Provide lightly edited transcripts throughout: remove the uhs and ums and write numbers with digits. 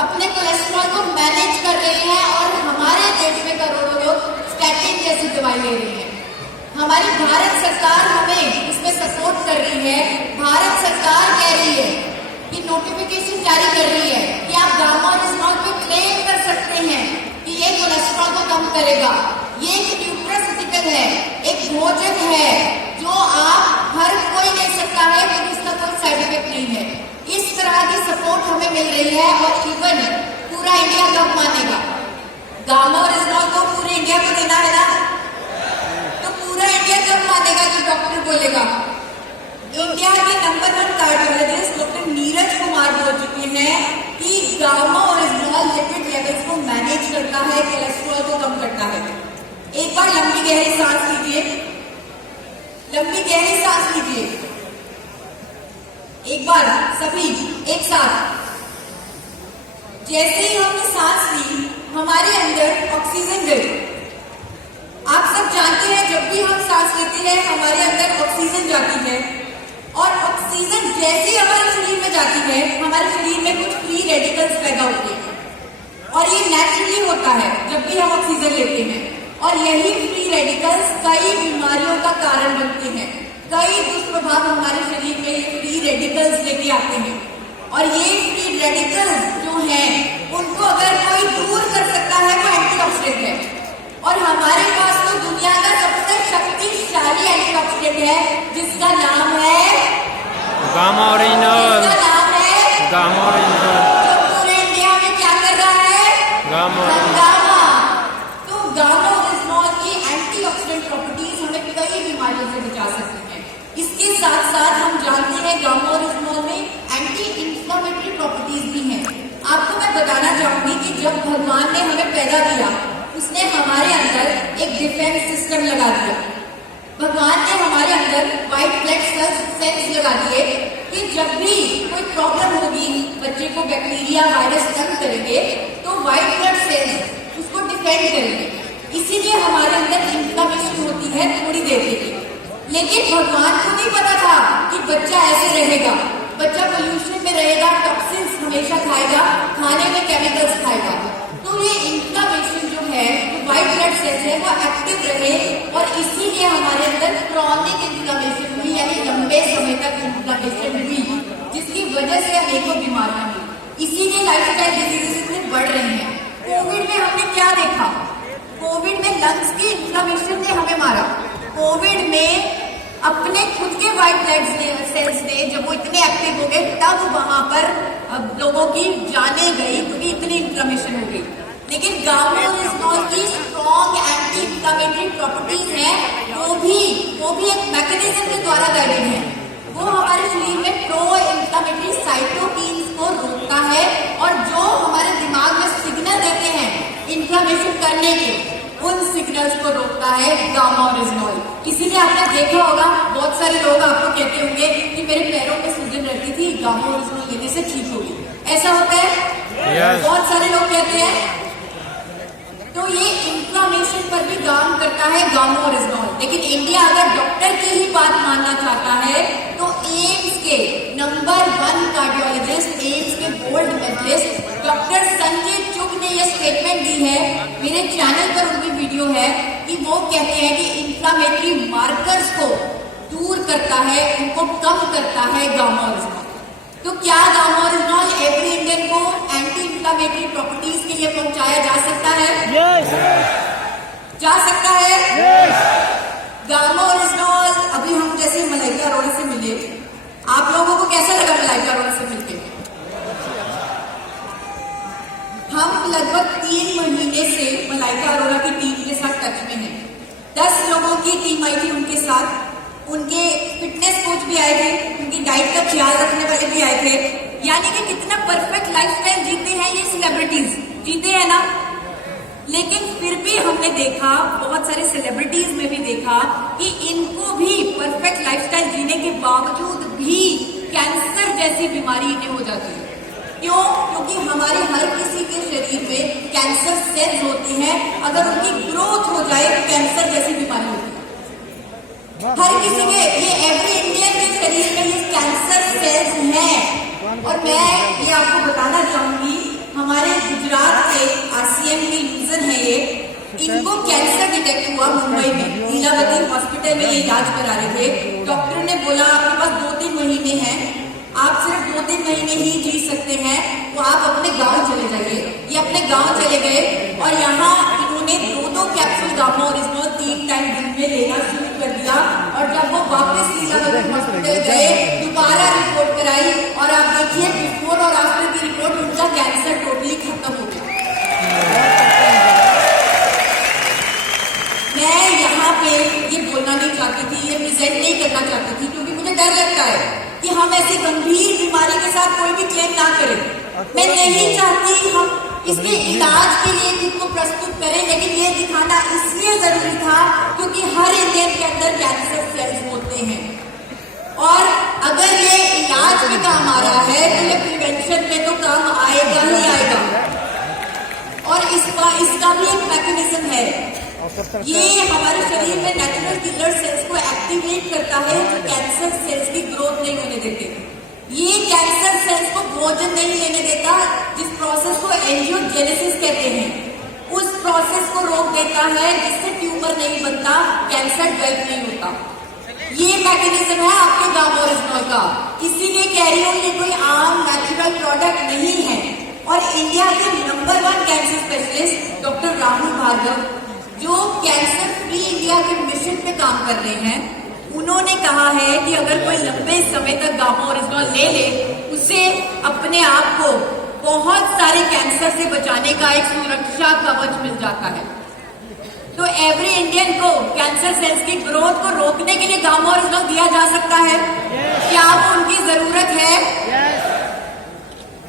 अपने कोलेस्ट्रॉल को मैनेज कर रहे हैं और हमारे देश में करोड़ों लोग स्टैटिन जैसी दवाई ले रहे हैं। हमारी भारत सरकार हमें इसमें सपोर्ट कर रही है। भारत सरकार कह रही है कि नोटिफिकेशन जारी कर रही है कि आप गामा ओरिजिनॉल पे क्लेम कर सकते हैं कि ये कोलेस्ट्रॉल को कम करेगा। ये एक न्यूट्रास्यूटिकल है, एक भोजन है जो आप हर कोई ले सकता है, लेकिन इसका कोई साइड इफेक्ट नहीं है। इस तरह की सपोर्ट हमें मिल रही है और इवन पूरा इंडिया कब मानेगा? गामा ओरिजिनॉल को पूरे इंडिया को देना है ना, तो पूरा इंडिया कब मानेगा जो डॉक्टर बोलेगा? इंडिया के number 1 cardiologist doctor Neeraj Kumar बोल चुके हैं कि गामा ओरिजिनॉल लिपिड लेवल्स को मैनेज करता है, कोलेस्ट्रॉल को कम करता है। एक बार लंबी गहरी सांस लीजिए, लंबी गहरी सांस लीजिए, एक बार सभी एक साथ। जैसे ही हमने सांस ली हमारे अंदर ऑक्सीजन गई। आप सब जानते हैं जब भी हम सांस लेते हैं हमारे अंदर ऑक्सीजन जाती है और ऑक्सीजन जैसे हमारे शरीर में जाती है हमारे शरीर में कुछ फ्री रेडिकल्स पैदा होते हैं और ये नेचुरली होता है जब भी हम ऑक्सीजन लेते हैं। और यही फ्री रेडिकल्स कई बीमारियों का कारण बनते हैं। कई दुष्प्रभाव हमारे शरीर में ये फ्री रेडिकल्स लेके आते हैं और ये फ्री रेडिकल्स जो हैं उनको अगर कोई दूर कर सकता है वो एंटीऑक्सीडेंट है। और हमारे पास तो दुनिया का सबसे शक्तिशाली एंटीऑक्सीडेंट है जिसका नाम है गामा ओरिजिनॉल। जिसका नाम है गामा ओरिजिनॉल, जो पूरे इंडिया में क्या कर रहा है? गामा। तो गामा ओरिजिनॉल की एंटीऑक्सीडेंट प्रॉपर्टीज हमें कई बीमारियों से बचा सकती हैं। इसके साथ साथ हम जानते हैं गामा ओरिजिनॉल में एंटी इंफ्लेमेटरी प्रॉपर्टीज भी हैं। आपको मैं बताना चाहूंगी कि जब भगवान ने हमें पैदा किया उसने हमारे अंदर एक डिफेंस सिस्टम लगा दिया। भगवान ने हमारे अंदर व्हाइट ब्लड सेल्स लगा दिए कि जब भी कोई प्रॉब्लम होगी, बच्चे को बैक्टीरिया वायरस तंग करेंगे तो व्हाइट ब्लड सेल्स उसको डिफेंड करेंगे। इसीलिए हमारे अंदर इन्फ्लेमेशन होती है थोड़ी देर के लिए। लेकिन भगवान को नहीं पता था कि बच्चा ऐसे रहेगा, बच्चा पोल्यूशन में रहेगा, टॉक्सिन्स हमेशा खाएगा, खाने में केमिकल्स खाएगा। तो ये इन्फ्लेमेशन जो है जो व्हाइट ब्लड सेल्स है वो एक्टिव रहे और इसीलिए हमारे अंदर क्रॉनिक इन्फ्लेमेशन हुई, यानी लंबे समय तक इन्फ्लेमेशन हुई, जिसकी वजह से अनेकों बीमारियां हुई। इसीलिए लाइफस्टाइल डिजीजेस इतने बढ़ रहे हैं। कोविड में हमने क्या देखा? कोविड में लंग्स की इन्फ्लेमेशन ने हमें मारा। कोविड में अपने खुद के व्हाइट ब्लड सेल्स ने जब वो इतने एक्टिव हो गए तब वहां पर लोगों की जाने गई क्योंकि इतनी इन्फ्लेमेशन हो गई। लेकिन गामा ओरिजिनॉल की स्ट्रॉन्ग एंटी इन्फ्लेमेटरी प्रॉपर्टीज हैं, वो भी एक मैकेनिज्म के द्वारा गाइडेड है। वो हमारे शरीर में प्रो इन्फ्लेमेटरी साइटोकिन्स को रोकता है और जो हमारे दिमाग में सिग्नल देते हैं इन्फ्लेमेशन करने के, उन सिग्नल्स को रोकता है गामा ओरिजिनॉल। इसीलिए आपने देखा होगा बहुत सारे लोग आपको कहते होंगे कि मेरे पैरों में सूजन रहती थी, गामा ओरिजिनॉल लेने से ठीक होगी। ऐसा होता है? Yes. बहुत सारे लोग कहते हैं। तो ये इन्फ्लेमेशन पर भी काम करता है गामा ओरिजिनॉल। लेकिन इंडिया अगर डॉक्टर की ही बात मानना चाहता है तो एम्स के नंबर 1 कार्डियोलॉजिस्ट, एम्स के गोल्ड मेडलिस्ट डॉक्टर संजय चुग ने यह स्टेटमेंट दी है, मेरे चैनल पर उनकी वीडियो है, कि वो कहते हैं कि इन्फ्लेमेटरी मार्कर्स को दूर करता है, उनको कम करता है गामा ओरिजिनॉल। तो क्या गामा ओरिजिनॉल एवरी इंडियन को एंटी इन्फ्लेमेटरी प्रॉपर्टीज के लिए पहुंचाया जा सकता है? यस। जा सकता है? यस। गामा ओरिजिनॉल अभी हम जैसे मलाइका अरोड़ा से मिले, आप लोगों को कैसा लगा मलाइका अरोड़ा से मिलके? हम लगभग 3 महीने से मलाइका अरोड़ा की टीम के साथ टच में हैं। 10 लोगों की टीम आई थी उनके साथ। उनके फिटनेस कोच भी आए थे, उनकी डाइट का ख्याल रखने वाले भी आए थे। यानी कि कितना परफेक्ट लाइफस्टाइल जीते हैं ये सेलिब्रिटीज, जीते हैं ना। लेकिन फिर भी हमने देखा, बहुत सारे सेलिब्रिटीज में भी देखा कि इनको भी परफेक्ट लाइफस्टाइल जीने के बावजूद भी कैंसर जैसी बीमारी इन्हें हो जाती है। क्यों? क्योंकि हमारे हर किसी के शरीर में कैंसर सेल्स होते हैं, अगर उनकी ग्रोथ हो जाए तो कैंसर जैसी बीमारी होती है। हर किसी के, ये एवरी इंडियन के शरीर में ये कैंसर सेल्स हैं। और मैं ये आपको बताना चाहूंगी, हमारे RCM के यूजर हैं ये, इनको कैंसर डिटेक्ट हुआ मुंबई में, लीलावती हॉस्पिटल में ये इलाज करा रहे थे। डॉक्टर ने बोला आपके पास 2-3 महीने हैं, आप सिर्फ 2-3 महीने ही जी सकते हैं, तो आप अपने गांव चले जाइए। ये अपने गांव चले गए और यहाँ इन्होंने 2-2 कैप्सूल गामा ओरिजिनल 3 टाइम दिन में लेना शुरू कर दिया। और जब वो वापस लीलावती हॉस्पिटल गए, दोबारा रिपोर्ट कराई और आप देखिए बिफोर और आफ्टर की रिपोर्ट, उनका कैंसर टोटली खत्म हो गया। मैं यहाँ पे ये बोलना नहीं चाहती थी, ये प्रेजेंट नहीं करना चाहती थी, क्योंकि मुझे डर लगता है कि हम ऐसी गंभीर बीमारी के साथ कोई भी क्लेम ना करें। मैं नहीं चाहती हम इसके इलाज के लिए खुद को प्रस्तुत करें, लेकिन ये दिखाना इसलिए जरूरी था क्योंकि हर इंडियन के अंदर कैंसर सेल्स होते हैं और अगर ये इलाज में काम आ रहा है तो ये प्रिवेंशन में तो काम आएगा ही आएगा। और इसका भी एक मैकेनिज्म है, ये हमारे शरीर में नेचुरल किलर सेल्स को एक्टिवेट करता है जो कैंसर सेल्स की ग्रोथ नहीं होने देते। ये कैंसर सेल्स को भोजन नहीं लेने देता, जिस प्रोसेस को एंजियोजेनेसिस कहते हैं, उस प्रोसेस को रोक देता है जिससे ट्यूमर नहीं बनता, कैंसर डेवलप नहीं होता। ये मैकेनिज्म है आपके गामा ओरिजिनल का, इसीलिए कह रही हूँ ये कोई आम नेचुरल प्रोडक्ट नहीं है। और इंडिया के number 1 cancer specialist doctor Rahul Bhargava, जो कैंसर फ्री इंडिया के मिशन पे काम कर रहे हैं, उन्होंने कहा है कि अगर कोई लंबे समय तक गामा ओरिजिनल ले ले, उसे अपने आप को बहुत सारे कैंसर से बचाने का एक सुरक्षा कवच मिल जाता है। तो एवरी इंडियन को कैंसर सेल्स की ग्रोथ को रोकने के लिए गामा ओरिजिनल दिया जा सकता है। क्या आपको उनकी जरूरत है?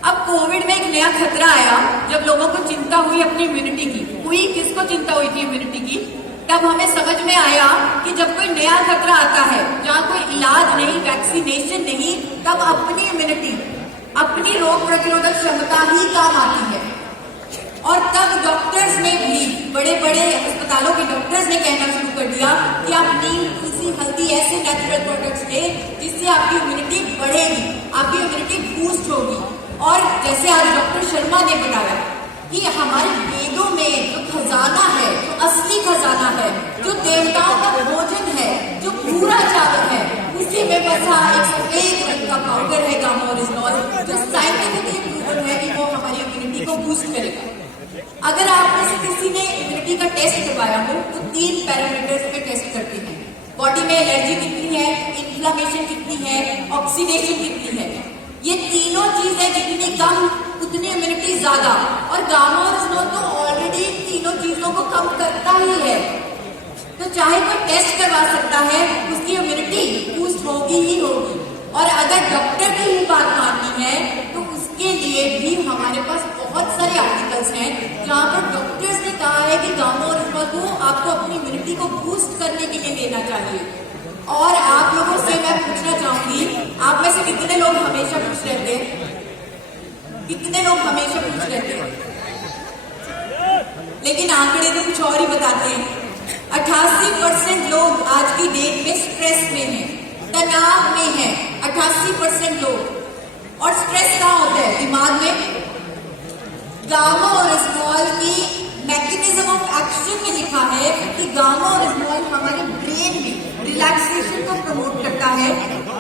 अब कोविड में एक नया खतरा आया, जब लोगों को चिंता हुई अपनी इम्यूनिटी की। हुई किसको चिंता हुई थी इम्यूनिटी की? तब हमें समझ में आया कि जब कोई नया खतरा आता है जहाँ कोई इलाज नहीं, वैक्सीनेशन नहीं, तब अपनी इम्यूनिटी, अपनी रोग प्रतिरोधक क्षमता ही काम आती है। और तब डॉक्टर्स ने भी, बड़े बड़े अस्पतालों के डॉक्टर्स ने कहना शुरू कर दिया कि आप नीम, तुलसी, हल्दी ऐसे नेचुरल प्रोडक्ट्स लें जिससे आपकी इम्यूनिटी बढ़ेगी, आपकी इम्यूनिटी बूस्ट होगी। और जैसे आज डॉक्टर शर्मा ने बताया कि हमारे वेदों में जो खजाना है, जो असली खजाना है, जो देवताओं का भोजन है, जो पूरा चावल है, उसी में बसा एक सफेद रंग का पाउडर है गामा ओरिजिनल, जो साइंटिफिकली प्रूवन है कि वो हमारी इम्यूनिटी को बूस्ट करेगा। अगर आप में से किसी ने इम्यूनिटी का टेस्ट करवाया हो तो 3 पैरामीटर्स पे टेस्ट करते हैं। बॉडी में एलर्जी कितनी है, इन्फ्लामेशन कितनी है, ऑक्सीडेशन कितनी है। ये तीनों चीजें जितनी कम उतनी इम्यूनिटी ज्यादा, और गामा ओरिजिनल तो ऑलरेडी तीनों चीजों को कम करता ही है। तो चाहे कोई टेस्ट करवा सकता है, उसकी इम्यूनिटी बूस्ट होगी ही होगी। और अगर डॉक्टर की ही बात माननी है तो उसके लिए भी हमारे पास बहुत सारे आर्टिकल्स हैं जहाँ पर डॉक्टर्स ने कहा है कि गामा ओरिजिनल को आपको अपनी इम्यूनिटी को बूस्ट करने के लिए लेना चाहिए। और आप लोगों से मैं पूछना चाहूंगी, आप में से कितने लोग हमेशा पूछ रहे थे? कितने लोग हमेशा पूछ रहे थे? लेकिन आंकड़े तो कुछ और ही बताते हैं। 88% लोग आज की डेट में स्ट्रेस में हैं, तनाव में हैं। 88% लोग। और स्ट्रेस कहाँ होता है? दिमाग में। गामा ओरिजिनल की मैकेनिज्म ऑफ एक्शन में लिखा है कि गामा ओरिजिनल हमारे ब्रेन में रिलैक्सेशन को प्रमोट करता है,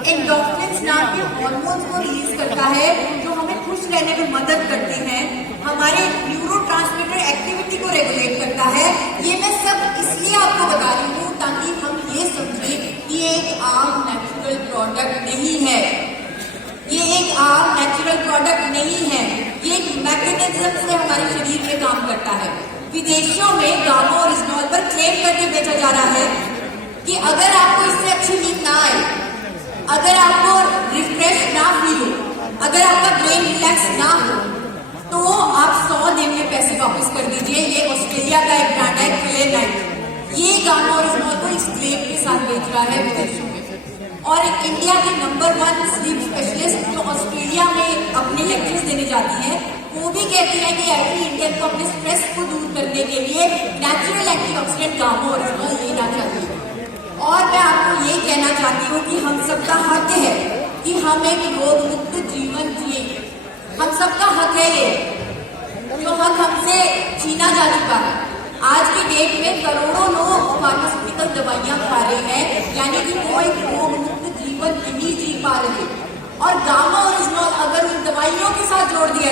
एंडोर्फिन्स नाम के हार्मोन्स को रिलीज करता है जो हमें खुश रहने में मदद करते हैं, हमारे न्यूरोट्रांसमीटर एक्टिविटी को रेगुलेट करता है। ये मैं सब इसलिए आपको बता रही हूँ ताकि हम ये समझें कि ये एक आम नेचुरल प्रोडक्ट नहीं है। ये एक आम नेचुरल प्रोडक्ट नहीं है, ये एक मैकेनिज्म से हमारे शरीर में काम करता है। विदेशों में गामा ओरिजिनल पर क्लेम करके बेचा जा रहा है कि अगर आपको इससे अच्छी नींद ना आए, अगर आपको रिफ्रेश ना फील हो, अगर आपका ब्रेन रिलैक्स ना हो, तो आप 100 दिन में पैसे वापस कर दीजिए। ये ऑस्ट्रेलिया का एक ब्रांड है क्ले नाइट, ये गामा ओरिजिनल को इस क्लेम के साथ बेच रहा है विदेशों में। और इंडिया के नंबर 1 स्लीप स्पेशलिस्ट जो ऑस्ट्रेलिया में अपने लेक्चर्स देने जाती है, वो भी कहती है कि एवरी इंडियन को अपने स्ट्रेस को दूर करने के लिए नेचुरल एंटीऑक्सीडेंट गामा ओरिजिनल लेना चाहिए। और मैं आपको ये कहना चाहती हूँ कि हम सबका हक है कि हम एक रोग मुक्त जीवन जिए। हम सबका हक है ये, जो हक हमसे छीना छीना जा चुका है। आज की डेट में करोड़ों लोग फार्मास्यूटिकल दवाइयां खा रहे हैं, यानी कि वो एक रोग मुक्त जीवन नहीं जी पा रहे। और गामा ओरिजिनल अगर उन दवाइयों के साथ जोड़ दिया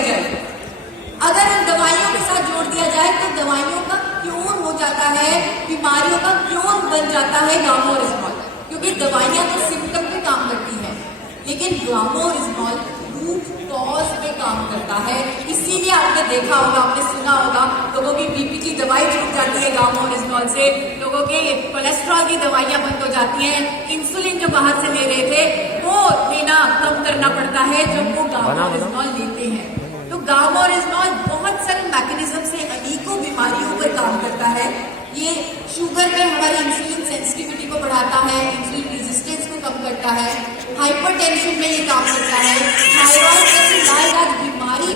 जाए, तो दवाइयों का क्योर हो जाता है, बीमारियों का क्योर बन जाता है गामा ओरिजिनल। क्योंकि दवाइयां तो सिम्टम पे काम करती हैं, लेकिन गामा ओरिजिनल रूट कॉज पे काम करता है। इसीलिए आपने देखा होगा, आपने सुना होगा, लोगों की बीपी की दवाई छूट जाती है गामा ओरिजिनल से, लोगों के कोलेस्ट्रॉल की दवाइयां बंद हो जाती हैं, इंसुलिन जो बाहर से ले रहे थे वो लेना कम करना पड़ता है जब वो गामा ओरिजिनल लेते हैं। तो गामा ओरिजिनल बहुत सारे मैकेनिज्म से अनेकों बीमारियों पर काम करता है। ये शुगर में हमारी इंसुलिन सेंसिटिविटी को बढ़ाता है, इंसुलिन रेजिस्टेंस को कम करता है, हाइपरटेंशन में ये काम करता है, थायराइड जैसी लाइलाज बीमारी,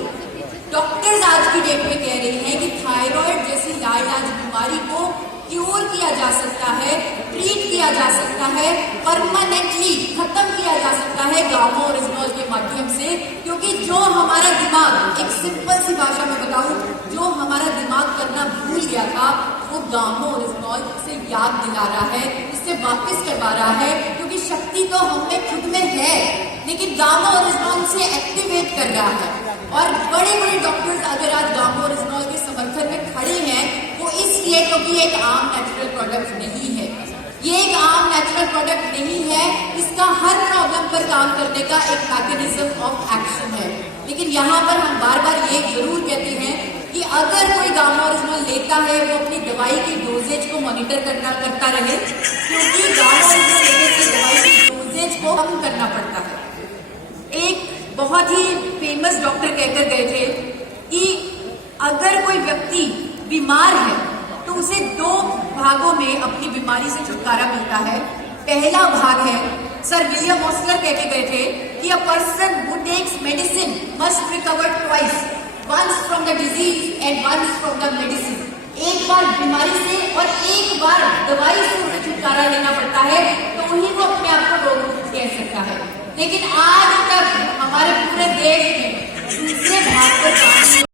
डॉक्टर्स आज की डेट में कह रहे हैं कि थायराइड जैसी लाइलाज बीमारी को क्योर किया जा सकता है, ट्रीट किया जा सकता है, परमानेंटली खत्म किया जा सकता है गामा ओरिजिनल के माध्यम से। क्योंकि जो हमारा दिमाग, एक सिंपल सी भाषा में बताऊं, जो हमारा दिमाग करना भूल गया था वो गामा ओरिजिनल से याद दिला रहा है, उससे वापस करवा रहा है। क्योंकि शक्ति तो हमें खुद में है, लेकिन गामा ओरिजिनल से एक्टिवेट कर रहा है। और बड़े बड़े डॉक्टर्स अगर आज गामा ओरिजिनल के समर्थन में खड़े हैं, वो इसलिए क्योंकि एक आम नेचुरल प्रोडक्ट नहीं है। ये एक आम नेचुरल प्रोडक्ट नहीं है, इसका हर प्रॉब्लम पर काम करने का एक मैकेनिज्म ऑफ एक्शन है। लेकिन यहाँ पर हम बार बार ये जरूर कहते हैं कि अगर कोई गामा ओरिजिनल लेता है वो अपनी दवाई की डोजेज को मॉनिटर करता रहे, क्योंकि गामा ओरिजिनल लेने से दवाई की डोजेज को कम करना पड़ता है। एक बहुत ही फेमस डॉक्टर कहकर गए थे कि अगर कोई व्यक्ति बीमार है तो उसे 2 भागों में अपनी बीमारी से छुटकारा मिलता है। पहला भाग है, सर विलियम ऑस्लर कह के गए थे कि a person who takes medicine must recover twice, once from the disease and once from the medicine. एक बार बीमारी से और एक बार दवाई से उसे छुटकारा लेना पड़ता है, तो वही वो अपने आप को रोग मुक्त कह सकता है। लेकिन आज तक हमारे पूरे देश में दूसरे भाग पर